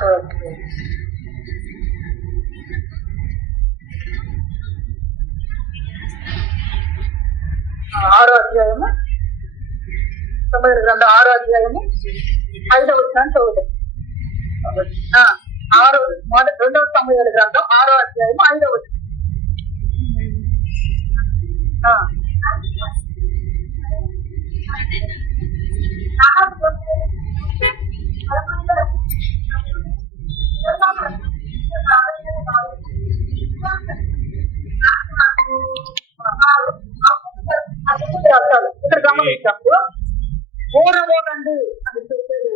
ఆరో అధ్యాయము 97 ఆరో అధ్యాయము 5వ వచనం చదువుతాం. 2వ సమూయేలు గ్రంథం 6వ అధ్యాయము 5వ వచనం. ఇక్కడ గమనించినప్పుడు ఓడవోడండి అని చెప్పేది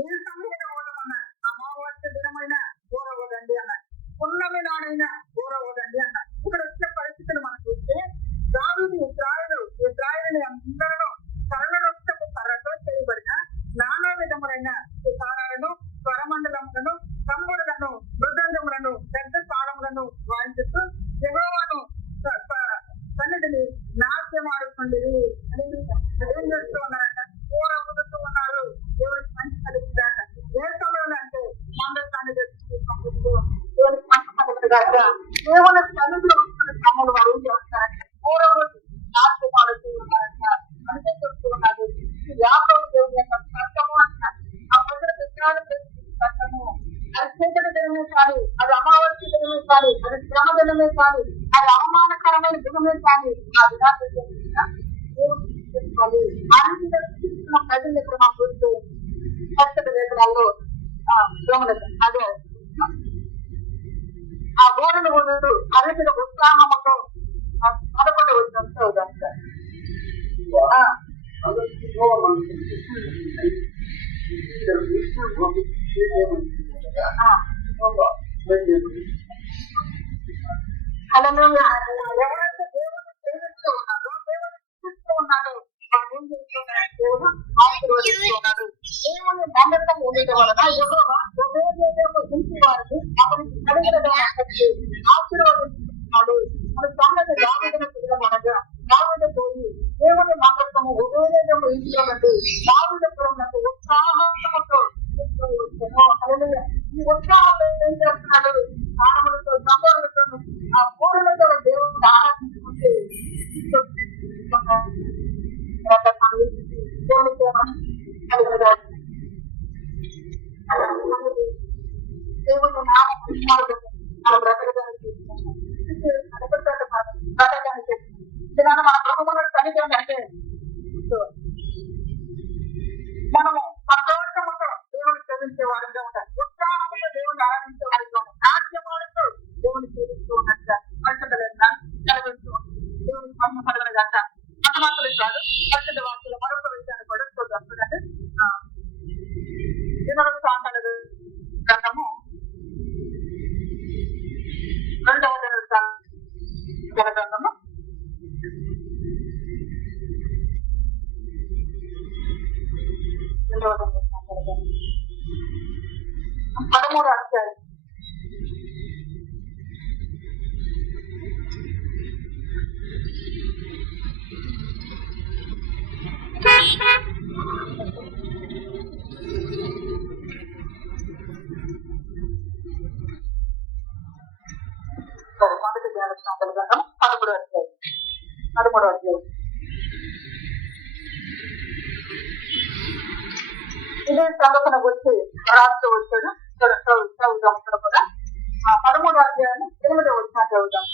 ఏ సమయమైన ఓడమన్నారు, అమావాస్య దినమైన ఓడవోడండి అన్నారు, పున్నమి నాడైనా ఓడవోడండి అన్నారు. ఇక్కడ వచ్చే పరిస్థితులు మనం చూస్తే దావీదు ఇశ్రాయేలు అందరూ కరణోత్సవ కర్రతో చేయబడిన నానా విధములైన తారాలను, స్వరమండలములను, సంబుడులను, మృదంగములను, పెద్ద తాళములను వాయించుతూ యెహోవాను సన్నిధిని నాట్యమాడుతుంది అని ఏం చేస్తూ ఉన్నారంట, కూర ఉదుతూ ఉన్నారు. దేవుడికి మంచి కలిగిందాక ఏ సమయంలో అంటే మందస్థాన్ని దేవుడికి మంచి కలిగిందాక దేవుని సన్నిధిలో వస్తున్న సమయంలో వారు ఏం చేస్తారంటే కూర నాట్యమాడుతూ ఉన్నారంట. అంటే చెప్తూ ఉన్నారు యాకోబు దేవుని యొక్క చట్టము అంటారు. ఆ ప్రజల విగ్రహాలు చట్టము అది చీకటి దినమే కానీ, అది అమావాస్య దినమే కానీ, అది శ్రమ దినమే కానీ, అది అవమానకరమైన దినమే కానీ ఆ దినాన్ని ప్రజలు ఇక్కడ మా గుర్తు పచ్చటి రేఖలలో అదే ఆ గోడను వదులు అరటిన ఉత్సాహంతో 11వ వచనం చదువుదాం సార్. ఎవరైతే దేవుడిని ప్రేమిస్తూ ఉన్నారో, దేవుడిని చూస్తూ ఉన్నారో వాళ్ళు ఏం చేస్తున్నారు, దేవుడు ఆశీర్వదిస్తూ ఉన్నారు. దేవుని దండకం ఉండటం వలన యెహోవా ఇంటి వారిని అతనికి కలిగిన ఆశీర్వదిస్తున్నాడు. మన సంగతి దావీదును పిలవనగా దావీదు పోయి దేవుని మందసము ఉదయము ఇంట్లో నుండి దావీదుపురమునకు ఉత్సాహంతో ఈ ఉత్సాహంతో ఏం చేస్తున్నాడు, ప్రాణములతో సంపదలతో ఆ పూర్ణతో దేవుడిని ఆరాధించుకుంటే దేవుడు నామానికి బ్రతకడానికి మన ప్రభుత్వం తనిఖీ అంటే మనము సంతోషంతో దేవుని సేవించే వారిగా ఉండాలి, ఉత్సాహంతో దేవుని ఆరాధించే వారిగా ఉండాలి, నాట్యమాడుతూ దేవుని సేవిస్తూ ఉన్నట్టుగా పరిశుద్ధంగా కలిగిస్తూ దేవుని సంబంధంగా అంత మాత్రం కాదు. పరిశుద్ధ వాక్యంలో మరొక విషయాన్ని కూడా చూద్దాం. చూడండి, దినవృత్తాంతాల గ్రంథము 2వ దినవృత్తాంతాల గ్రంథము 13వ అధ్యాయం. మొదటి దినవృత్తాంతాల గ్రంథం 13వ అధ్యాయం. ఇదే సంగతిని గురించి రాస్తూ వచ్చాడు. చదువుతాం ఇక్కడ కూడా 13వ అధ్యాయాన్ని 8వ వచనం చదువుతాం.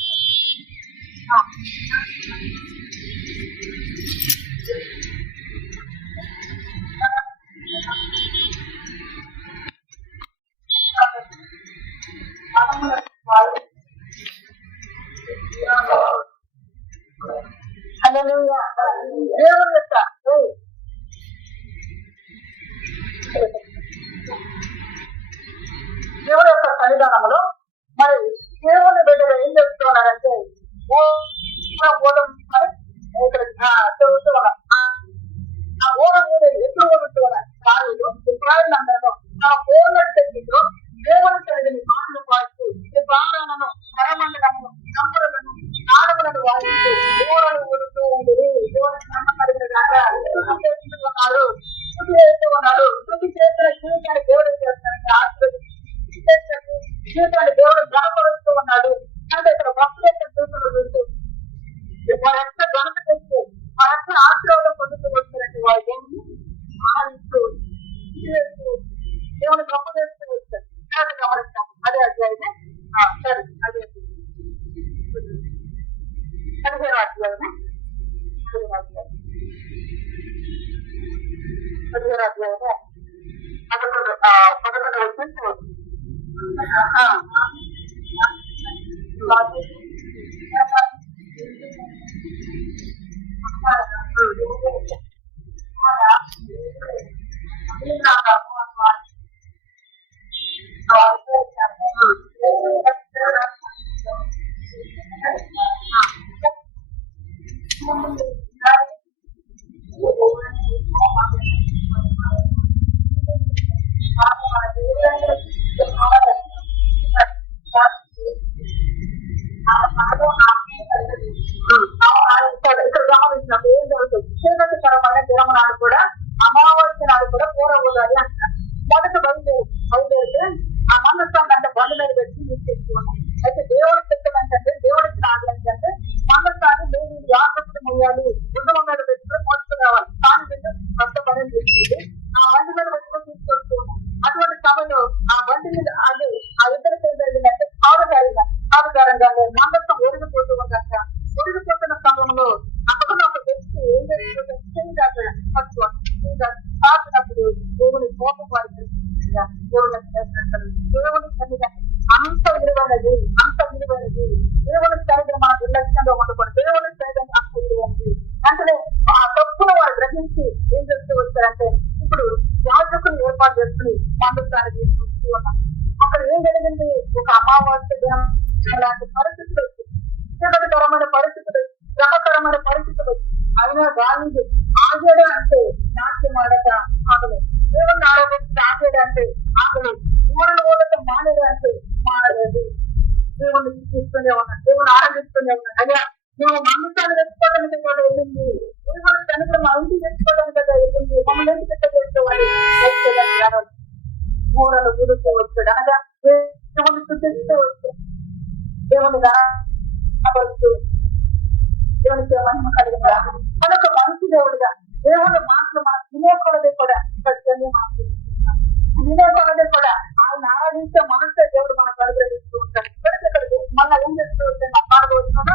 దేవుని యొక్క దేవుని యొక్క సన్నిధానంలో మరి ఇక్కడ గమనించినప్పుడు ఏం జరుగుతుంది? చీకటికరమైన దినం నాడు కూడా, అమావాస్య నాడు కూడా పూర్వోదయాలు అంటారు. మొదట బయలుదేరితే ఆ మందస్థాన్ని అంటే బండి మీద పెట్టి తీసుకెళ్తూ ఉన్నాం. అయితే దేవుడి చిత్తం ఏంటంటే, దేవుడికి ఆజ్ఞ ఏంటంటే మందస్థాన్ని దేవి జాగ్రత్త అయ్యాలి, ఉద్యమం మీద పెట్టుకుని మోసుకురావాలి. దాని మీద కొత్త పని తీసుకుంది ఆ బండి మీద పెట్టుకుని తీసుకొస్తూ ఉన్నాం. అటువంటి సమయంలో ఆ బండి మీద అది ఆ ఇద్దరికి ఏం జరిగిందంటే ఆధారంగా మందస్థం ఒరిగిపోతూ ఉందంట. ఒరిగిపోతున్న సమయంలో అక్కడ ఒక వ్యక్తి ఏం జరిగిందంటే తాకినప్పుడు దేవుని కోపం వారికి దేవుని సన్నిధి అంత విలువైనది, అంత విలువైనది. దేవుని సరిగ్గా మన నిర్లక్ష్యంగా ఉండకూడదు. దేవుని సరిగ్గా అంత విలువైనది. అంటే ఆ తప్పును వారు గ్రహించి ఏం చేస్తూ వచ్చారంటే, ఇప్పుడు యాజకులు ఏర్పాటు చేసుకుని మందస్థాన్ని తీసుకొస్తూ ఉన్నాం. అక్కడ ఏం జరిగింది? ఒక అమావాస్య దినం అలాంటి పరిస్థితులు వచ్చింది. చీకటికరమైన పరిస్థితులు, శ్రమకరమైన పరిస్థితులు. అయినా గాలి ఆగేడు అంటే నాట్యం ఆడట ఆగలేదు. దేవుని ఆరోగ్యం ఆగేడు అంటే ఆగలేదు. దేవుని ఊడట మానేడు అంటే మానలేదు. దేవుని తీసుకునే ఉన్నాడు, దేవుని ఆరాధిస్తూనే ఉన్నాడు. అయ్యా నువ్వు మందస్థాన్ని తెచ్చుకోవడానికి కదా వెళ్ళింది, దేవుని తనకు మా ఇంటికి తెచ్చుకోవడానికి కదా వెళ్ళింది, మమ్మల్ని ఇంటికి తెచ్చుకోవాలి. మూడలు ఊరుతూ వచ్చాడు అనగా దేవుని స్థుతిస్తూ వచ్చాడు. దేవుని పరుస్తూ దేవునికి మహిమ కలిగిన మనకు మంచి దేవుడుగా దేవుని మాటలు మనం వినేకొలది కూడా సత్యాన్ని మనకు వినేకొలది కూడా ఆయన ఆరాధించే మనసే దేవుడు మనకు అనుగ్రహిస్తూ ఉంటాడు. మళ్ళీ ఏం చేస్తూ వచ్చాను మాట్లాడబోతున్నాను.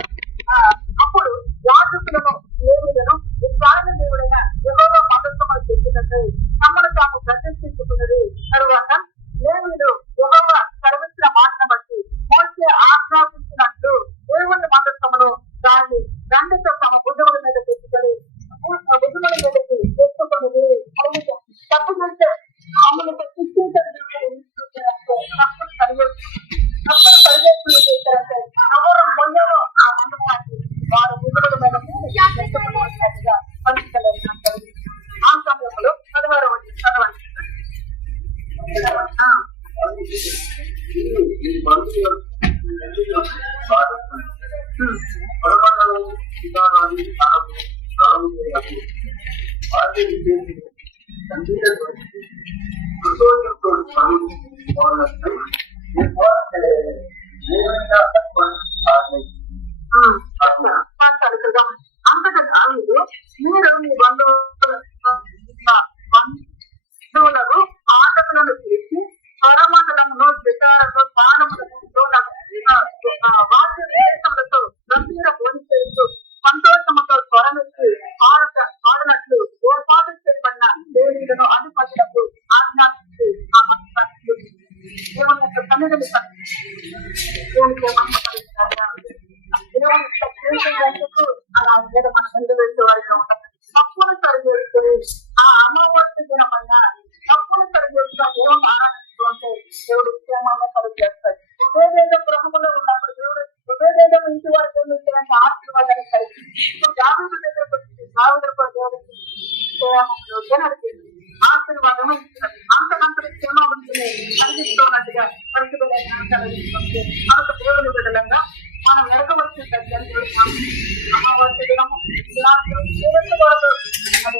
అప్పుడు యాజకులను లేవులను ఇస్రాయేలు దేవుడైన యెహోవా మందస్థమును చెప్పినట్టు తమను తాము ప్రతిష్ఠించుకున్నది. తరువాత లేవీయులు యెహోవా సెలవిచ్చిన మాటను బట్టి మోషే ఆజ్ఞాపించినట్లు దేవుని మందస్థమును దాన్ని దండతో తమ భుజముల మీద పెట్టుకొని భుజముల మీదకి తెచ్చుకున్నది. తప్పు చేస్తే మమ్మల్ని తప్పులు పరిగెత్తులు చేశారంటే ఎవరు మొయ్యలో ఆ మందస్థాన్ని వారు భుజముల మీదకి తెచ్చుకున్నట్టుగా పరిస్థితులు ఆ సమయంలో 16వ చదవండి. అంతటా దావీదు మీరు మీ బంధువులకు ఆటకులను చేసి స్వరమండలమును విచారంలో స్నానములతో వాద్యములతో గంభీర భోజనం చేస్తూ సంతోషముతో స్వరమెత్తి ఆడినట్లు ఏర్పాటు చేయబడిన దేవులను అధిపతులకు ఆజ్ఞాపించి ఆ మంత్రాన్ని దేవుని యొక్క సన్నిధిని దేవునికి దేవునికి అలా మీద మన ముందు వెళ్తూ వారిగా ఉంటారు. తప్పును సరిచేసుకుని ఆ అమావాస్య దినమైన తప్పును సరిచేసిన దేవుని ఆరాధిస్తూ ఉంటే దేవుడు క్షేమాన్ని సరి చేస్తాడు. ఉదయదేద గృహంలో ఉన్నప్పుడు దేవుడు ఉదయదేదం ఇంటి వరకు ఇటువంటి ఆశీర్వాదాన్ని కలిగి ఇప్పుడు దావీదు దగ్గరకు వచ్చింది. దావీదు దేవుడికి నడిచింది, ఆశీర్వాదం ఇచ్చినది. అంతకంతటి క్షేమం ఉంటుంది కలిగిస్తున్నట్టుగా పరిస్థితులు కలిగిస్తుంది. మనకు దేవుని బిడ్డలంగా మనం ఎరగవలసిన అమావాస్య దినము అది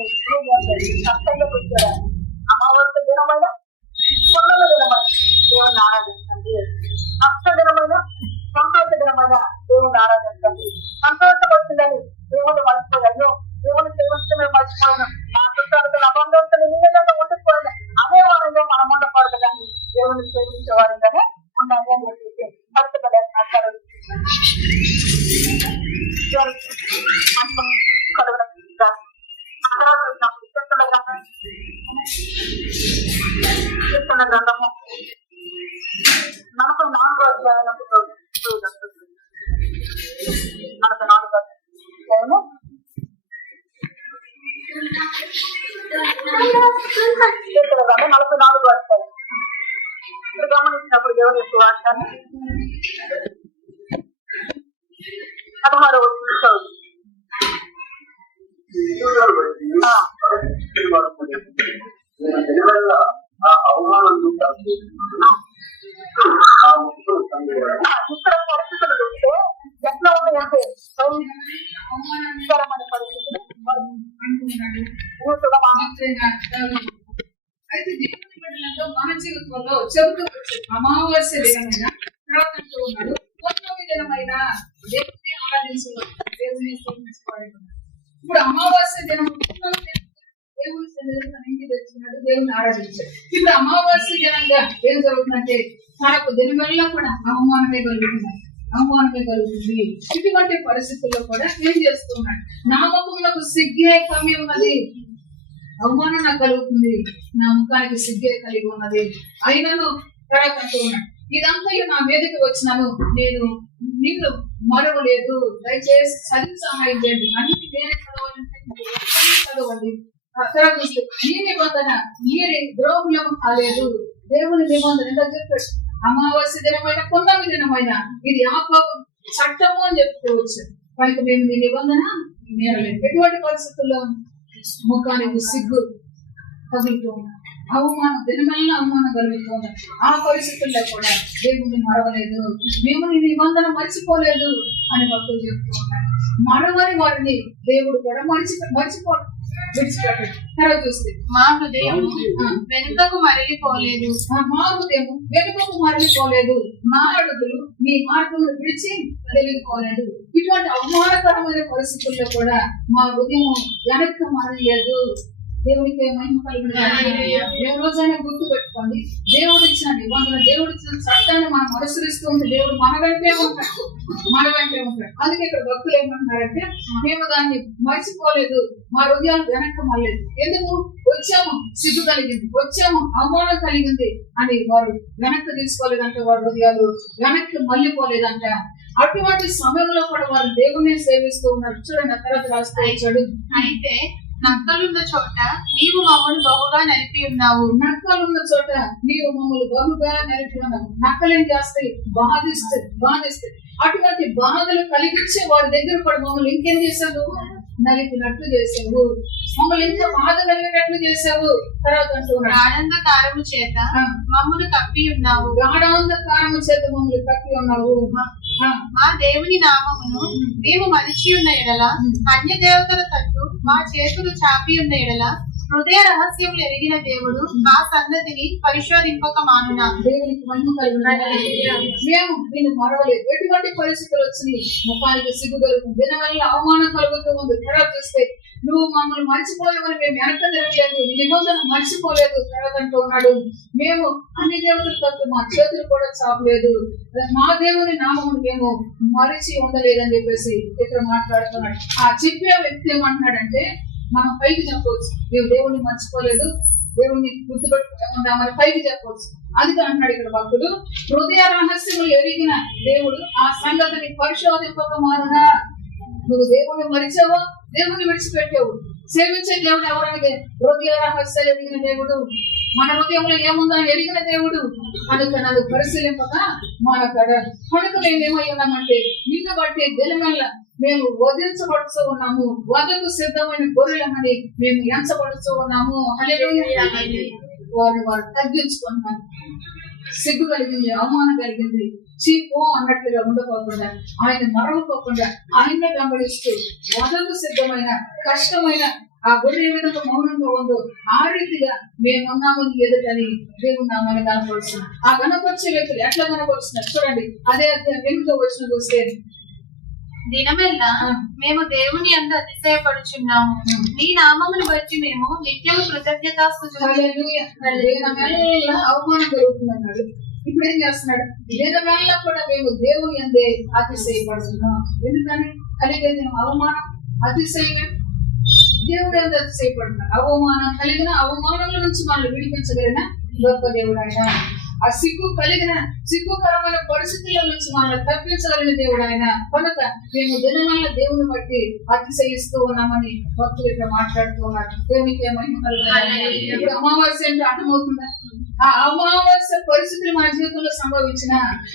కష్టంగా వచ్చారు. అమావాస్య దినమైన పొన్నల దినమైన దేవుని ఆరాధించండి. కష్ట దినమైన సంతోష దినమైన దేవుని ఆరాధించండి. సంతోషం వచ్చిందని దేవుని మర్చిపోయాను, దేవుని సేవించమే మర్చిపోయాను, నా చుట్టాలతో నా బంధువులతో నీ విధంగా ఉండకపోయాను అనే వారంగా మనం ఉండకూడదు. కానీ దేవుని సేవించే వారంగానే ఉండాలి అని చెప్పి పరిస్థితులు మాట్లాడారు. గ్రంథము 44వ అధ్యాయం 44వ కీర్తన గ్రంథం 44 అధ్యాయం. ఇప్పుడు గమనించినప్పుడు దేవుని యొక్క వాక్యాన్ని 16వ వచనం ఇక్కడ పరిస్థితులు చూస్తే ఎట్లా ఉన్నాయంటే అవమానకరమైన పరిస్థితులు. అయితే దేవుని బిడ్డలతో మన జీవితంలో చెబుతూ అమావాస్య దినమైన ఉన్నాడు, 9వ దినమైన దేవుని ఆరాధించుకున్నాడు, దేవుని స్తుతించుకోవాలి. ఇప్పుడు అమావాస్య దినం దేవుని సన్నిధిని తన ఇంటికి తెచ్చుకున్నాడు, దేవుని ఆరాధించాడు. ఇప్పుడు అమావాస్య దినంగా ఏం జరుగుతుందంటే తనకు దినవల్ల కూడా అవమానమే కలుగుతుంది. ఇటువంటి పరిస్థితుల్లో కూడా ఏం చేస్తున్నాడు, నా ముఖములకు సిగ్గే కమ్మి ఉన్నది, అవమానం నాకు కలుగుతుంది, నా ముఖానికి సిగ్గే కలిగి ఉన్నది, అయినను తర్వాత అంటూ ఉన్నాడు, ఇదంతా నా మీదకి వచ్చినాను, నేను నిన్ను మరవలేదు, దయచేసి చదివి సహాయం చేయండి. అన్ని నేను చదవండి. తర్వాత చూస్తే నీ నిబంధన మీరే ద్రోహులము కాలేదు. దేవుని నిబంధన ఎలా చెప్పాడు, అమావాస్య దినమైన 9వ దినమైన ఇది యాకోబు చట్టము అని చెప్తూ వచ్చాడు. కనుక మేము నీ నిబంధన మేరలేదు. ఎటువంటి పరిస్థితుల్లో ముఖానికి సిగ్గు కదులుతూ ఉన్నాం, అవమానం దినమల్ల అవమానం కలుగుతూ ఉన్నాం. ఆ పరిస్థితుల్లో కూడా దేవుని మరవలేదు, మేము నీ నిబంధన మర్చిపోలేదు అని భక్తులు చెప్తూ ఉన్నారు. మరవని వారిని దేవుడు కూడా మర్చిపోడు, విడిచిపెట్టాడు. తర్వాత చూస్తే మా హృదయం వెనుకకు మరలిపోలేదు, మా అడుగులు నీ మార్గమును విడిచి వెళ్ళిపోలేదు. ఇటువంటి అవమానకరమైన పరిస్థితుల్లో కూడా మా హృదయం వెనక్కి మారలేదు. దేవునికి మహిమ కలుగును. ఏ రోజైనా గుర్తు పెట్టుకోండి, దేవుడు ఇచ్చిన నిబంధన, దేవుడు ఇచ్చిన చట్టాన్ని మనం అనుసరిస్తూ ఉంటే దేవుడు మన వెంటే ఉంటాడు. అందుకే ఇక్కడ భక్తులు ఏమంటున్నారంటే మేము దాన్ని మర్చిపోలేదు, మా హృదయాలు వెనక్కి మళ్ళలేదు. ఎందుకు వచ్చాము, సిగ్గు కలిగింది, వచ్చాము అవమానం కలిగింది అని వారు వెనక్కి తీసుకోలేదంటే, వారి హృదయాలు వెనక్కి మళ్ళీపోలేదంట. అటువంటి సమయంలో కూడా వారు దేవుణ్ణి సేవిస్తూ ఉన్నారు. చూడండి తర్వాత రాస్తా ఇచ్చాడు, అయితే నక్కలున్న చోట నీవు మమ్మల్ని బహుగా నలిపి ఉన్నావు. నక్కలున్న చోట నీవు మమ్మల్ని బహుగా నలిపి ఉన్నావు. నక్కలేం చేస్తాయి, బాధిస్తాయి. అటువంటి బాధలు కలిగించే వారి దగ్గర కూడా మమ్మల్ని ఇంకేం చేశావు, నలిపినట్లు చేసావు, మమ్మల్ని ఎంత బాధ కలిగినట్లు చేసావు. తర్వాత అంటున్నాడు, గాఢాంధకారము చేత మమ్మల్ని కప్పి ఉన్నావు. గాఢాంధకారము చేత మమ్మల్ని కప్పి ఉన్నావు. మా దేవుని నామమును మేము మరిచి ఉన్న ఎడల, అన్య దేవతల తట్టు మా చేతులు చాపి ఉన్న ఎడల, హృదయ రహస్యములు ఎరిగిన దేవుడు ఆ సంగతిని పరిశోధింపక మానునా. దేవునికి మహిమ కలుగును. మేము దీన్ని మరవలేదు. ఎటువంటి పరిస్థితులు వచ్చినాయి, ముఖానికి సిగ్గు కలుగుతుంది, దీనివల్ల అవమానం కలుగుతూ ఉంది. తర్వాత చూస్తే నువ్వు మమ్మల్ని మర్చిపోలేవని మేము వెనక తిరగలేదు, నిబంధన మర్చిపోలేదు. తర్వాత అంటూ ఉన్నాడు, మేము అన్ని దేవతల తట్టు మా చేతులు కూడా చాపలేదు, మా దేవుని నామమును మేము మరిచి ఉండలేదని చెప్పేసి ఇక్కడ మాట్లాడుతున్నాడు. ఆ చెప్పే వ్యక్తి ఏమంటున్నాడంటే, మనం పైకి చెప్పవచ్చు, మేము దేవుడిని మర్చిపోలేదు, దేవుడిని గుర్తుపెట్టుకుంటామని పైకి చెప్పవచ్చు. అందుకే అంటున్నాడు ఇక్కడ భక్తుడు, హృదయ రహస్యములు ఎరిగిన దేవుడు ఆ సంగతిని పరిశోధింపక మానునా. నువ్వు దేవుణ్ణి మరిచావో, దేవుణ్ణి విడిచిపెట్టావు. సేవించే దేవుడు ఎవరైతే హృదయ రహస్యాలు ఎరిగిన దేవుడు, మన హృదయంలో ఏముందో ఎరిగిన దేవుడు. కనుక నన్ను పరిశీలింపక మానకాడు. కనుక మేమేమై ఉన్నామంటే నిన్ను బట్టి దినమల్ల మేము వధించబడుతూ ఉన్నాము, వధకు సిద్ధమైన గొర్రెలమని మేము ఎంచబడుతూ ఉన్నాము. వారు తగ్గించుకున్నాను. సిగ్గు కలిగింది, అవమానం కలిగింది, చీపో అన్నట్లుగా ఉండకోకుండా, ఆయన మరవకోకుండా ఆయన్నే వెంబడిస్తూ వధకు సిద్ధమైన కష్టమైన ఆ గొర్రె ఏ విధంగా మౌనంగా ఉందో ఆ రీతిగా మేమున్నామని ఎదుటని దేవుని నామాన్ని కనపరుస్తున్నాం. ఆ కనపరిచే వ్యక్తులు ఎట్లా కనపరుస్తున్నారు చూడండి. అదే వెనుక వచ్చిన చూస్తే, దినమెల్లా మేము దేవుని అందు అతిశయపడుచున్నాము, నీ నామమును బట్టి మేము నిత్యం కృతజ్ఞతాస్తుతులు. అవమానం జరుగుతుంది అన్నాడు. ఇప్పుడు ఏం చేస్తున్నాడు, దినమెల్లా కూడా మేము దేవుని అందే అతిశయపడుతున్నాం. ఎందుకని కలిగేది అవమానం, అతిశయం. దేవుడు అంతా అతిశయపడుతున్నాడు. అవమానం కలిగిన అవమానాల నుంచి మనల్ని విడిపించగలిగిన గొప్ప దేవుడు ఆయన. ఆ సిగ్గుకరమైన పరిస్థితుల నుంచి మనల్ని తప్పించగలిగిన దేవుడు ఆయన. కనుక మేము దినమల్ల దేవుని బట్టి అతిశయిస్తూ ఉన్నామని భక్తులు ఇక్కడ మాట్లాడుతూ ఉన్నారు. దేవునికి మహిమ కలుగును. ఇప్పుడు అమావాస్య అంటే అర్థమవుతుందా? ఆ అమావాస్య పరిస్థితులు మన జీవితంలో సంభవించిన,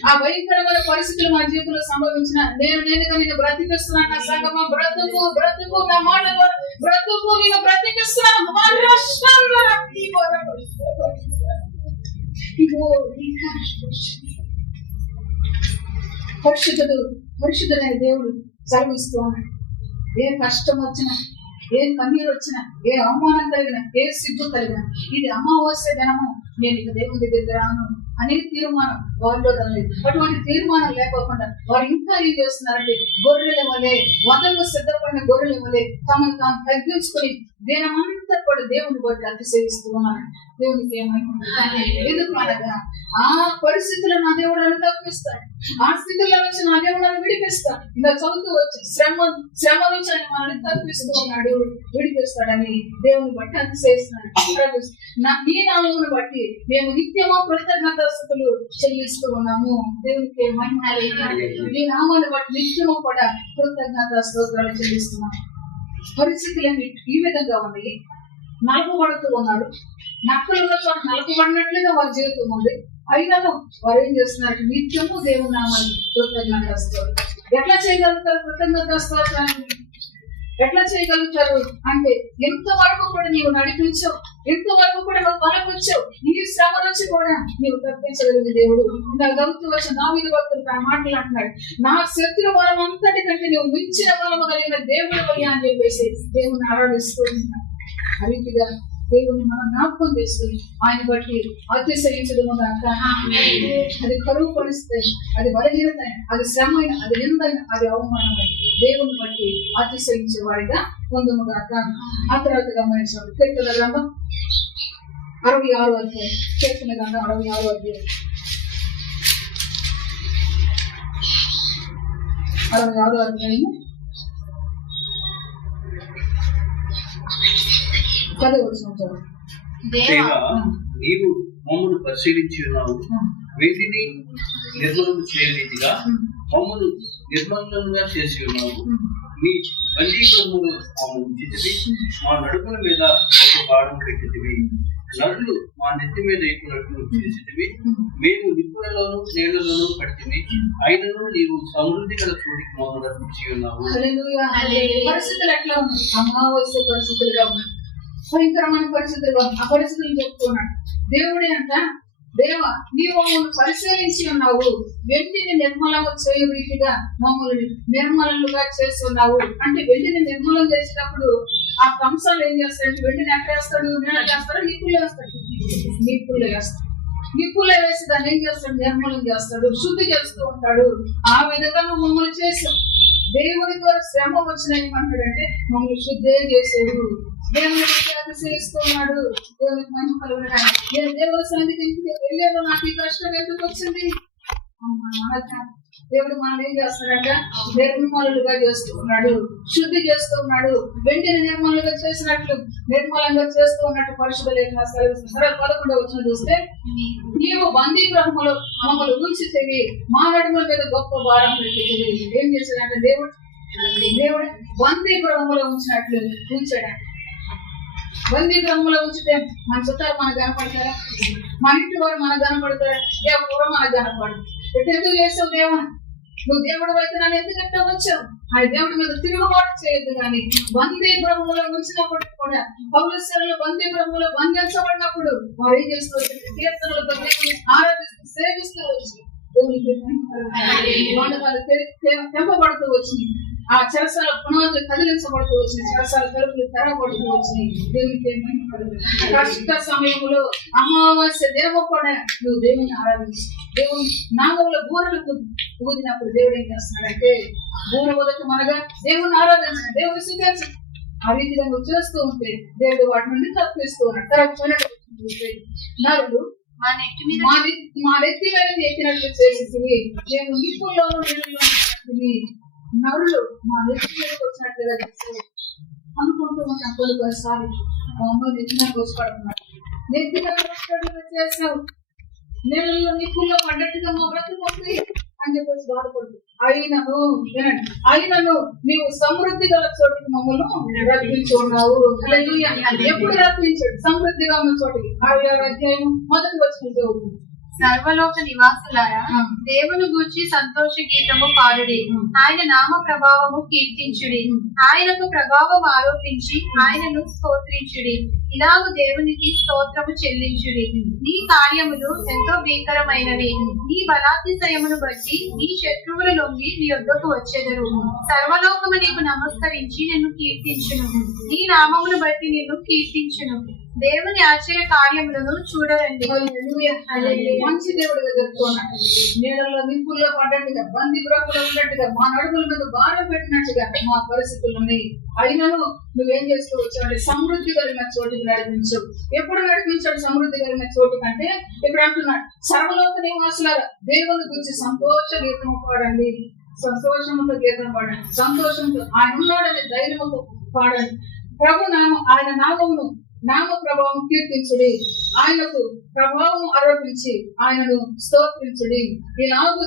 ఆ భయంకరమైన పరిస్థితులు మన జీవితంలో సంభవించిన, నేనుగా నేను బ్రతికిస్తున్నాను. నా సంగమా బ్రతుకు నా మాట ద్వారా బ్రతుకు, నేను బ్రతికిస్తున్నాను. పరిశుద్ధుడైన దేవుడు సెలవిస్తూ ఉన్నాడు. ఏ కష్టం వచ్చినా, ఏ కన్నీరు వచ్చినా, ఏ అవమానం కలిగిన, ఏ సిగ్గు కలిగిన, ఇది అమావాస్య దినము, నేను ఇక దేవుని దగ్గరికి రాను అనే తీర్మానం వారిలో కలిగింది. అటువంటి తీర్మానం లేకోకుండా వారు ఇంకా ఏం చేస్తున్నారంటే గొర్రెల వలె, వదలు సిద్ధపడిన గొర్రెల వలె తమను తాము తగ్గించుకొని దినమంతా కూడా దేవుని బట్టి అతిశయిస్తూ ఉన్నారు. దేవునికి ఏమైనా ఎందుకు అనగా ఆ పరిస్థితుల్లో నా దేవుడు తప్పిస్తాడు, ఆ స్థితిలో నుంచి నా దేవుడు విడిపిస్తాడు. ఇంకా చదువుతూ వచ్చి శ్రమ నుంచి ఆయన మనల్ని తప్పిస్తూ ఉన్నాడు, విడిపిస్తాడని దేవుని బట్టి అతిశయిస్తున్నాడు. ఈ నామమును బట్టి మేము నిత్యము కృతజ్ఞతాస్తుతులు చెల్లిస్తూ ఉన్నాము. దేవునికి మహిమ. ఈ నామాన్ని బట్టి నిత్యము కూడా కృతజ్ఞతా స్తోత్రాలు చెల్లిస్తున్నాము. పరిస్థితులన్నీ ఈ విధంగా ఉన్నాయి. నలపబడుతూ ఉన్నారు. నక్కలు ఉన్న చోట నలపబడినట్లుగా వారి జీవితం ఉంది. అయినా వారు ఏం చేస్తున్నారు? నిత్యము దేవుని నామాన్ని కృతజ్ఞతా స్తోత్రం. ఎట్లా చేయగలుగుతారు కృతజ్ఞతా స్తోత్రాన్ని? ఎట్లా చేయగలుగుతారు అంటే ఎంతవరకు కూడా నీవు నడిపించావు, ఎంతవరకు కూడా నువ్వు బలపరిచావు, నీ శ్రమ నుంచి కూడా నీవు తప్పించగలిగిన దేవుడు. గౌతు వచ్చిన దావీదు భక్తుడు తన మాటలు అంటున్నాడు, నా శత్రు బలం అంతటి కంటే నువ్వు మించిన బలము కలిగిన దేవుడు అయ్యా అని చెప్పేసి దేవుని ఆరాధిస్తూ ఉంటున్నాడు. ఆ రీతిగా దేవుని మనం జ్ఞాపకం చేసుకుని ఆయన బట్టి అతిశయించడం. అది కరువు పరిస్థితి, అది బలహీనత, అది శ్రమ అయిన, అది నిందైన, అది అవమానమైన దేవుని బట్టి అతిశయించే వాడిగా పొందుముగాక. ఆ తర్వాత గమనించాడు కీర్తన గ్రంథం 66వ అధ్యాయం. కీర్తన గ్రంథం 66వ అధ్యాయం 66వ అధ్యాయం 10వ వచనం. దేవా, నీవు మమ్మను పరిశీలించి ఉన్నావు, వీటిని నిర్మూలన చేయరీతిగా మమ్మను నిర్మలంగా చేసి ఉన్నావు. నీ బందీపురములు మమ్మల్ని ఉంచితివి, మా నడుపుల మీద ఒక బాణం పెట్టితివి, నరులు మా నెత్తి మీద ఎక్కునట్లు చేసితివి. మేము నిప్పులలోను నీళ్లలోనూ పడితివి, అయినను నీవు సమృద్ధి గల చోటికి మమ్మల్ని రప్పించి ఉన్నావు. పరిస్థితులు ఎట్లా ఉన్నాయి? అమావాస్య పరిస్థితులుగా ఉన్నాయి, భయంకరమైన పరిస్థితులుగా. ఆ పరిస్థితులు చెప్తున్నాడు దేవుడే అంట. దేవా, నీవు మమ్మల్ని పరిశీలించి ఉన్నావు, వెండిని నిర్మలంగా చేయు రీతిగా మమ్మల్ని నిర్మలంగా చేస్తున్నావు. అంటే వెండిని నిర్మలం చేసినప్పుడు ఆ కంసాలు ఏం చేస్తాడు? వెండిని ఎక్కడ వేస్తాడు? నేల చేస్తాడు, నిప్పులు వేస్తాడు. నిప్పులు వేసి దాన్ని ఏం చేస్తాడు? నిర్మలం చేస్తాడు, శుద్ధి చేస్తూ ఉంటాడు. ఆ విధంగా నువ్వు మమ్మల్ని చేసావు. దేవుడి ద్వారా శ్రమ వచ్చినని అంటాడంటే మమ్మల్ని శుద్ధే చేసేడు. దేవుని అతిశయిస్తూ ఉన్నాడు. దేవునికి మహిమ కలుగును. నేను దేవుడి సన్నిధికి వెళ్ళాను, నాకు ఈ కష్టం ఎందుకు వచ్చింది? దేవుడు మనం ఏం చేస్తాడంటే నిర్మలుగా చేస్తూ ఉన్నాడు, శుద్ధి చేస్తూ ఉన్నాడు. వెంటనే నిర్మలంగా చేసినట్లు, నిర్మలంగా చేస్తూ ఉన్నట్టు పరిశుద్ధ లేఖన సెలవిస్తుంది. 11వ వచనం చూస్తే, నీవు బందీ గృహములో మమ్మల్ని ఉంచితివి, మా నడుముల మీద గొప్ప భారం పెట్టితివి. ఏం చేశాడంటే దేవుడు బందీ గృహములో ఉంచినట్లు ఉంచాడు. బందీ గృహంలో ఉంచితే మన చుట్టాలు మనకు కనపడతారా? మన ఇంటి వారు మనకు కనపడతారా? ఎవరు మనకు కనపడదు. ఎందుకు చేసావు దేవా? నువ్వు దేవుడు అయితే నన్ను ఎందుకంటే వచ్చావు? ఆ దేవుడి మీద తిరుగుబాటు చేయొద్దు. కానీ బందీ గృహంలో ఉంచినప్పటికీ కూడా పౌరస్త్రులు బందీ గృహంలో బంధించబడినప్పుడు వారు ఏం చేస్తారు? కీర్తనలతో ఆరాధిస్తూ సేవిస్తూ వచ్చి తెంపబడుతూ వచ్చినాయి. ఆ చెరసాల పునాదులు కదిలించబడుతూ వచ్చినాయి, చెరసాల తలుపులు తెరవబడుతూ వచ్చినాయి. దేవునికి కష్ట సమయంలో అమావాస్య దేవ కూడా నువ్వు దేవుని ఆరాధించి దేవుని నాగంలో బూరలు ఊదినప్పుడు దేవుడు ఏం చేస్తున్నాడంటే బూర మొదటి మనగా దేవుని ఆరాధించిన, దేవుని స్వీకరించ. ఆ రీతిగా నువ్వు చేస్తూ ఉంటే దేవుడు వాటి నుండి తప్పిస్తూ ఉన్నాడు. తర్వాత నరుడు మా నెత్తి మీద ఎత్తినట్లు చేసేసి మేము నిప్పుల్లోనూ నీళ్ళలోని నరులు మా నెత్తి మీదకి వచ్చినట్లుగా చేసేది అనుకుంటూ ఉంటాం. కొన్నిసారి మా అమ్మ నెత్తి మీద వచ్చి పడుతున్నాడు, నెత్తి మీద వచ్చినట్లుగా చేసావు. నీళ్ళలో నిప్పుల్లో పడ్డట్టుగా మా బ్రతుకుంది అని చెప్పేసి బాధపడుతుంది. అయినను వినండి, అయినను నీవు సమృద్ధి గల చోటికి మమ్మల్ని రప్పించి ఉన్నావు. హల్లెలూయా. ఎప్పుడు రప్పించాడు? సమృద్ధిగా ఉన్న చోటికి. 6వ అధ్యాయం 1వ వచనం చదువుతుంది. సర్వలోక నివాసులారా దేవుని గూర్చి సంతోష గీతము పాడుడి, ఆయన నామ ప్రభావము కీర్తించుడి, ఆయనకు ప్రభావం ఆరోపించి ఆయనను స్తోత్రించుడి. ఇలాగు దేవునికి స్తోత్రము చెల్లించుడి. నీ కార్యములు ఎంతో భీకరమైనవి, నీ బలాతిశయమును బట్టి నీ శత్రువుల నుండి నీ యొద్దకు వచ్చెదరు. సర్వలోకము నీకు నమస్కరించి నిన్ను కీర్తించును, నీ నామమును బట్టి నిన్ను కీర్తించును. దేవుని ఆశ్చర్య కార్యములను చూడరండి. హల్లెలూయా. మంచి దేవుడిగా చెప్తున్నాడు. నీళ్ళలో నిప్పుల్లో పడ్డట్టుగా, బంది బ్రహ్మలో ఉన్నట్టుగా, మా నడుముల మీద భారం పెట్టినట్టుగా మా పరిస్థితులు ఉన్నాయి. అయినను నువ్వేం చేస్తూ వచ్చావు? సమృద్ధి కలిగిన చోటికి నడిపించు. ఎప్పుడు నడిపించాడు సమృద్ధి కలిగిన చోటు కంటే? ఇప్పుడు అంటున్నాడు, సర్వలోక నివాసులారా దేవుని గురించి సంతోష గీతము పాడండి, సంతోషంతో గీతం పాడండి, సంతోషంతో ఆయన ఉన్నాడని ధైర్యంతో పాడండి. ప్రభు ఆయన నామ ప్రభావం కీర్తించుడి, ఆయనకు ప్రభావం ఆరోపించి ఆయనను స్తోత్రించుడి. ఇలాగూ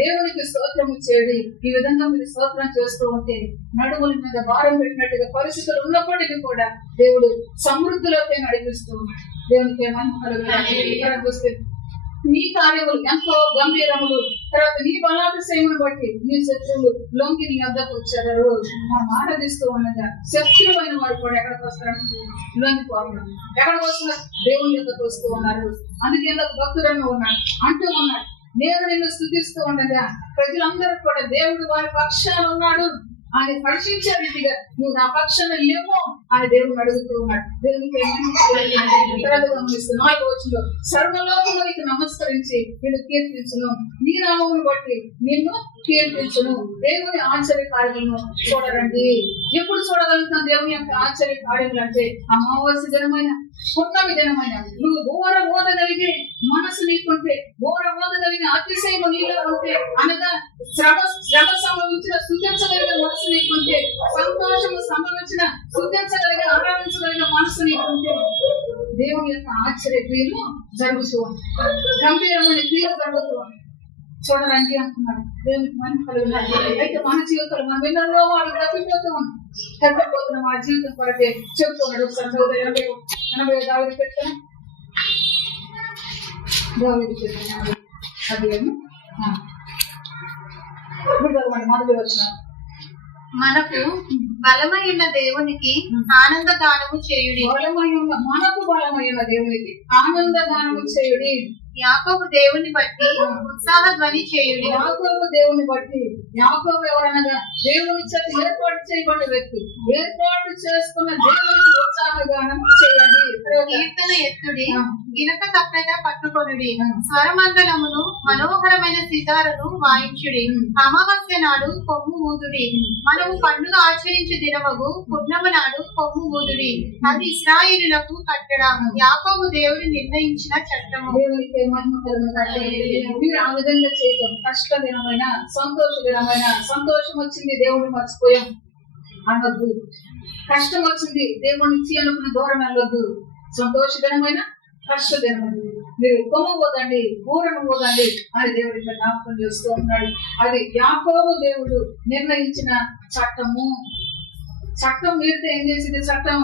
దేవునికి స్తోత్రము చేయడి. ఈ విధంగా మీరు స్తోత్రం చేస్తూ ఉంటే నడుముల మీద భారం పెట్టినట్టుగా పరిస్థితులు ఉన్నప్పటికీ కూడా దేవుడు సమృద్ధిలోకి నడిపిస్తూ ఉన్నాడు. దేవునికి మహిమ. నీ కార్యములు ఎంతో గంభీరములు, తర్వాత నీ బలాతిశయమును బట్టి నీ శత్రువులు లొంగి నీ వద్దకు వచ్చారు. మనం ఆరాధిస్తూ ఉండగా శత్రువైన వాడు కూడా ఎక్కడికి వస్తారు? లొంగిపోతున్నారు. ఎక్కడికి వస్తున్నారు? దేవుని యొద్దకు వస్తూ ఉన్నారు. అందుకే భక్తులను ఉన్నాడు అంటూ ఉన్నాడు, నేను నిన్ను స్తుతిస్తూ ఉండగా ప్రజలందరూ కూడా దేవుడు వారి పక్షాన ఉన్నాడు. ఆయన పరీక్షించే రీతిగా నువ్వు నా పక్షాన లేమో ఆయన దేవుని అడుగుతూ ఉన్నాడు. దేవునికి గమనిస్తున్నాడు. 4వ వచనంలో సర్వలోకమునికి నమస్కరించి నిన్ను కీర్తించును, నీ నామమును బట్టి నిన్ను కీర్తించును. దేవుని ఆశ్చర్య కార్యములను చూడరండి. ఎప్పుడు చూడగలుగుతాం దేవుని యొక్క ఆశ్చర్య కార్యములు అంటే? అమావాస్య దినమైన, పున్నమి దినమైన నువ్వు ఘోర ఓదగలిగే మనసు నీకుంటే, ఘోర ఓదగలిగిన అతిశయము నీలో ఉంటే, అనగా శ్రమ సంభవించిన స్తుతించగలిగిన మనసు నీకుంటే, సంతోషము సంభవించిన స్తుతించగలిగిన ఆరాధించగలిగిన మనసు నీకుంటే, దేవుని యొక్క ఆశ్చర్య క్రియలు జరుగుతూ ఉంటాయి, గంభీరమైన క్రియలు జరుగుతూ ఉంటాయి. చూడరండి అంటున్నాడు. దేవునికి మహిమ కలుగుతుంది. అయితే మన జీవితంలో మనం ఎన్నో వాళ్ళు తప్పిపోతూ ఉన్నాం, తప్పిపోతున్న మన జీవితం కొరకే చెప్తున్నాడు. ఒకసారి చదువు. 80 దావీదు కీర్తన, దావీదు కీర్తన అధ్యాయం 1వ వచనం. మనకు బలమైన దేవునికి ఆనందగానము చేయుడి, మనకు బలమైన దేవునికి ఆనందగానము చేయుడి. యాకోబు దేవుని బట్టి ఉత్సాహ ధ్వని చేయుడి. యాకోబు దేవుని బట్టి, యాకోబు ఎవరనగా దేవుని చేత ఏర్పాటు చేయబడ్డ వ్యక్తి, ఏర్పాటు చేసుకున్న దేవునికి ఉత్సాహగానం చేయండి. కీర్తన ఎత్తుడి, గినక తప్పక పట్టుకొనుడి, స్వరమండలమును మనోహరమైన సితారను వాయించుడి. అమావాస్య నాడు కొమ్ము ఊదుడి, మనము పండుగ ఆచరించే దినమగు పున్నమ నాడు కొమ్ము ఊదుడి. అది ఇశ్రాయేలులకు కట్టడ, యాకోబు దేవుడు నిర్ణయించిన చట్టము. దేవునికి మహిమ కలుగుతుంది. మీరు ఆ విధంగా చేయటం కష్ట దినమైన, సంతోష దినమైన, సంతోషం వచ్చింది దేవుడిని మర్చిపోయాం అనొద్దు, కష్టం వచ్చింది దేవుడిని ఇచ్చి అనుకున్న దూరం వెళ్ళొద్దు. సంతోషకరమైన, కష్టదినమైన మీరు కొమ్ము పోదండి, పూరను పోదండి అని దేవుడి జ్ఞాపకం చేస్తూ ఉన్నాడు. అది యాకోబు దేవుడు నిర్ణయించిన చట్టము. చట్టం మీరితే ఏం చేసింది? చట్టం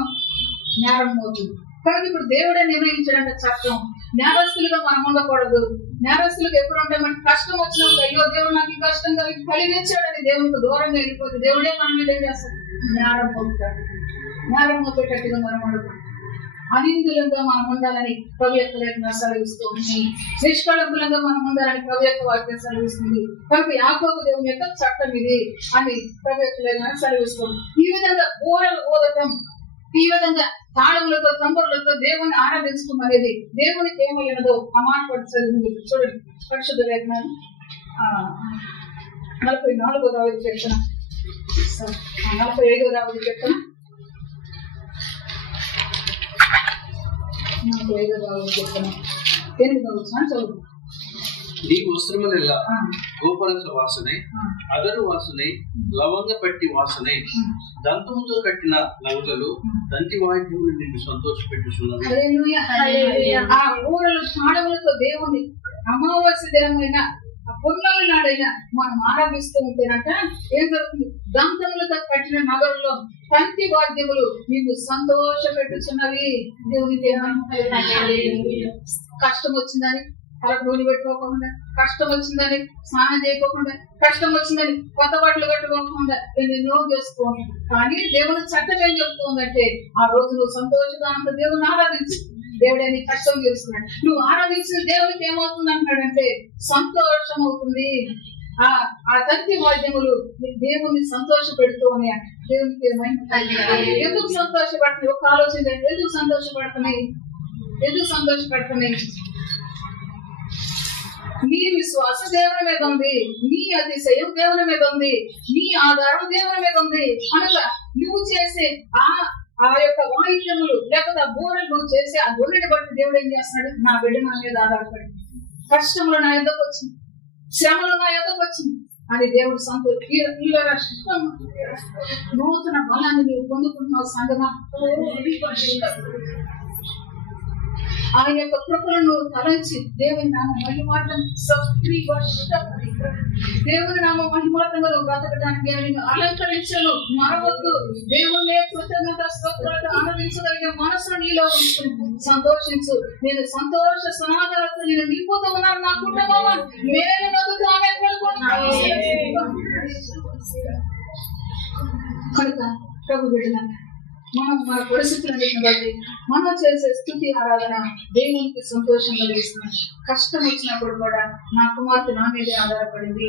నేరం అవుతుంది. కానీ ఇప్పుడు దేవుడే నిర్ణయించాడంటే చట్టం. నేరస్తులుగా మనం ఉండకూడదు. నేరస్తులకు ఎప్పుడు ఉంటే మనకి కష్టం వచ్చినప్పుడు, అయ్యో దేవుడు నాకు ఈ కష్టం కలిగించాడని దేవునికి దూరంగా వెళ్ళిపోతే దేవుడే మనం మీద ఏం చేస్తాడు? నేరం మోపుతాడు. నేరం మోపేటట్టుగా మనం ఉండకూడదు. అనిందులంగా మనం ఉండాలని ప్రభు యొక్క లేఖనం సెలవిస్తుంది. నిష్కళంకులంగా మనం ఉండాలని ప్రభు యొక్క వాక్యం సెలవిస్తుంది. కనుక యాకోబు దేవుని యొక్క చట్టం ఇది అని ప్రభు యొక్క లేఖనం సెలవిస్తుంది. ఈ విధంగా ఊరలు ఊదటం, ఈ విధంగా తాళములతో, తంబురులతో దేవుని ఆరాధించడం అనేది దేవునికి ఏమైనదో ఆ మాట పడుతుంది. చూడండి, పరిశుద్ధ లేఖనాలు 44వ దావీదు కీర్తన, 45వ దావీదు కీర్తన, 45వ దావీదు కీర్తన 8వ వచనం చదువు. నీ వస్త్రములెల్లా గోపరస వాసనే, అదరు వాసనే, లవంగ పట్టి వాసనే, దంతముతో కట్టిన నలుగలు, దంతి వాయిద్యములు నిన్ను సంతోషపెట్టుచున్నవి. హల్లెలూయా, హల్లెలూయా. ఆ ఊరలు పాడవులతో దేవుని అమావాస్య దినమైన పున్నమి నాడైనా మనం ఆరాధిస్తూ ఉంటేనట ఏం జరుగుతుంది? దంతములతో కట్టిన నగరంలో తంతి వాద్యములు నీకు సంతోష పెట్టుచున్నవి. దేవునికి కష్టం వచ్చిందని తలకు నూనె పెట్టుకోకుండా, కష్టం వచ్చిందని స్నానం చేయకోకుండా, కష్టం వచ్చిందని కొత్త బట్టలు కట్టుకోకుండా ఎన్నెన్నో చేసుకోండి. కానీ దేవుని చట్టం ఏం చెప్తుందంటే ఆ రోజు నువ్వు సంతోషంగా దేవుని ఆరాధించు. దేవుడే నీ కష్టం చేస్తున్నాడు. నువ్వు ఆరాధించిన దేవునికి ఏమవుతుంది అంటాడంటే సంతోషం అవుతుంది. ఆ తంతి వాద్యములు దేవుని సంతోష పెడుతూ ఉన్నాయి. దేవునికి ఎందుకు సంతోషపడుతున్నాయి? ఒక ఆలోచన ఎందుకు సంతోషపడుతున్నాయి? ఎందుకు సంతోషపడుతున్నాయి? నీ విశ్వాసం దేవుని మీద ఉంది, నీ అతిశయం దేవుని మీద ఉంది, నీ ఆధారం దేవుని మీద ఉంది. అనగా నువ్వు చేసే ఆ యొక్క వాయిద్యములు లేకపోతే ఆ బోరలు నువ్వు చేసే ఆ గొర్రెని బట్టి దేవుడు ఏం చేస్తున్నాడు? నా బిడ్డ నా మీద ఆధారపడి, కష్టంలో నా ఎద్దకు వచ్చింది, శ్రమలో నా ఎద్దకు వచ్చింది అని దేవుడు సంతోషం. నూతన బలాన్ని నీవు పొందుకుంటున్నావు సంగమా. ఆయన యొక్క కృపలను తలంచి దేవుని నామ మహిమార్థం దేవుని నామ మహిమార్థంలో బ్రతకడానికి నేను అలంకరించను. మరవద్దు. దేవుని కృతజ్ఞత స్తోత్రాలతో ఆనందించగలిగే మనసు నీలో ఉంచుకుని సంతోషించు. నేను సంతోష సమాధానాలతో నేను నింపుతూ ఉన్నాను. నా కుటుంబం మేలు నవ్వుతూ ఆమె కనుక ప్రభు బిడ్డ మనం మన పరిస్థితులను బట్టి మనం చేసే స్తుతి ఆరాధన దేవునికి సంతోషం కలిగిస్తున్నాం. కష్టం వచ్చినప్పుడు కూడా నా కుమార్తె నా మీదే ఆధారపడింది,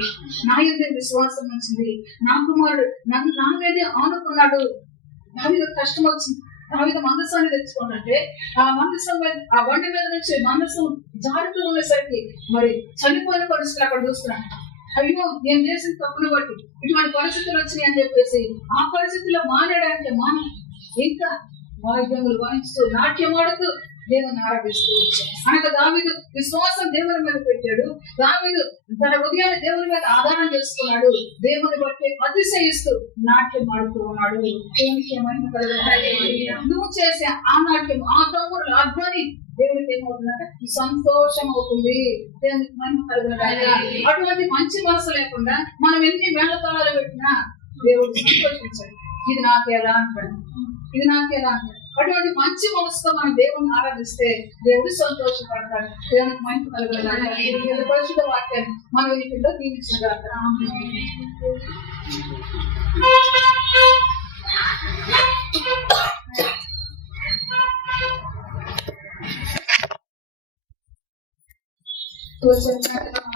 నా మీదే విశ్వాసం వచ్చింది, నా కుమారుడు నన్ను నా మీదే ఆనుకున్నాడు. నా మీద కష్టం వచ్చింది, నా మీద మందసాన్ని తెచ్చుకోనంటే ఆ మందసం మీద ఆ బండి మీద నుంచి మందసం జారుతూ ఉండేసరికి మరి చనిపోయిన పరిస్థితులు అక్కడ చూస్తున్నాను. అయ్యో నేను చేసిన తప్పును బట్టి ఇటువంటి పరిస్థితులు వచ్చినాయి అని చెప్పేసి ఆ పరిస్థితుల్లో మానేయడానికి ఇంకా వాయిద్యములు వాయిస్తూ నాట్యం ఆడుతూ దేవుని ఆరాధిస్తూ వచ్చాడు. అనగా దావీదు విశ్వాసం దేవుని మీద పెట్టాడు. దావీదు తన హృదయాన్ని దేవుని మీద ఆధారం చేసుకున్నాడు. దేవుని బట్టి అతిశయిస్తూ నాట్యం ఆడుతూ ఉన్నాడు. దేవునికి నువ్వు చేసే ఆ నాట్యం, ఆ తమ్ముడు ఆ ధ్వని దేవునికి ఏమవుతుందంటే సంతోషం అవుతుంది. దేవునికి మహిమ కలుగుతుంది. అటువంటి మంచి మనసు లేకుండా మనం ఎన్ని మేళతాళాలు పెట్టినా దేవుడు సంతోషించాడు. ఇది నాకేలా అంటాడు, ఇది నాకేలా అంటాడు. అటువంటి మంచి మనసుతో మనం దేవుని ఆరాధిస్తే దేవుడు సంతోషపడతాడు. దేవునికి మహిమ కలుగుతుంది. పరిశుద్ధ వాక్యాన్ని మన వెనుకల్లో దీవించగలుగుతారు.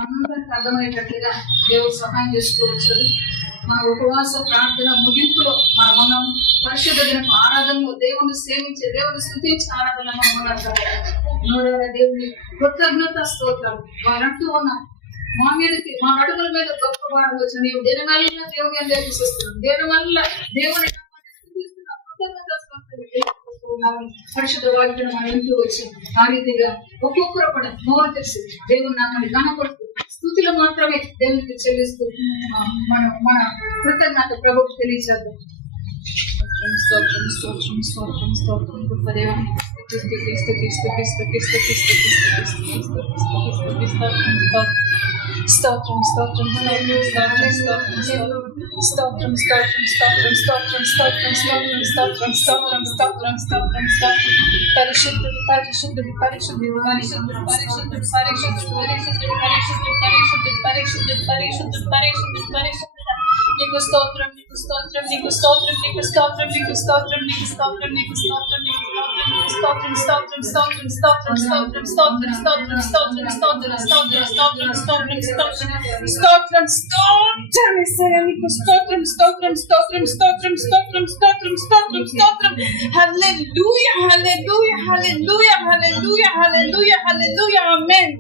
అందరికి అర్థమయ్యేటట్టుగా దేవుడు సహాయం చేస్తూ వచ్చాడు. మన ఉపవాస ప్రార్థన ముగింపులో మనం ఉన్నాం. పరిశుద్ధ దినపు ఆరాధనలో దేవుని సేవించే, దేవుని స్తుతించే ఆరాధన మనం దేవుని కృతజ్ఞత స్తోత్రాలు వాళ్ళంటూ ఉన్నారు. మా మీదకి మా అడుగుల మీద గొప్ప భారం వచ్చిన నీవు దేని వల్ల దేవుని అందరూ విశ్వస్తున్నాం, దేని వల్ల దేవుని పరిశుద్ధ వాక్యం మన ఇంట్లో వచ్చి ఆ రీతిగా ఒక్కొక్కరు కూడా నోరు తెచ్చి దేవుని నామాన్ని కనపడుతూ స్తుతులు మాత్రమే దేవునికి చెల్లిస్తూ మన కృతజ్ఞత ప్రభువుకు తెలియజేద్దాం. స్తోత్రం స్తోత్రం స్తోత్రం స్తోత్రం గొప్ప దేవా. స్తోత్రం స్తోత్రం స్తోత్రం స్తోత్రం స్తోత్రం స్తోత్రం స్తోత్రం స్తోత్రం స్తోత్రం స్తోత్రం స్తోత్రం స్తోత్రం పరిశుద్ధుడు పరిశుద్ధుడు పరిశుద్ధుడు పరిశుద్ధుడు పరిశుద్ధుడు పరిశుద్ధుడు పరిశుద్ధుడు పరిశుద్ధుడు పరిశుద్ధుడు పరిశుద్ధుడు పరిశుద్ధుడు పరిశుద్ధుడు నీకు స్తోత్రం నీకు స్తోత్రం నీకు స్తోత్రం నీకు స్తోత్రం నీకు స్తోత్రం నీకు స్తోత్రం నీకు స్తోత్రం నీకు స్తోత్రం స్తోత్రం స్తోత్రం స్తోత్రం స్తోత్రం స్తోత్రం స్తోత్రం స్తోత్రం స్తోత్రం స్తోత్రం స్తోత్రం స్తోత్రం స్తోత్రం స్తోత్రం ఇస్తారా నీకు స్తోత్రం స్తోత్రం స్తోత్రం స్తోత్రం స్తోత్రం స్తోత్రం స్తోత్రం స్తోత్రం హల్లెలూయా హల్లెలూయా హల్లెలూయా హల్లెలూయా హల్లెలూయా హల్లెలూయా ఆమేన్.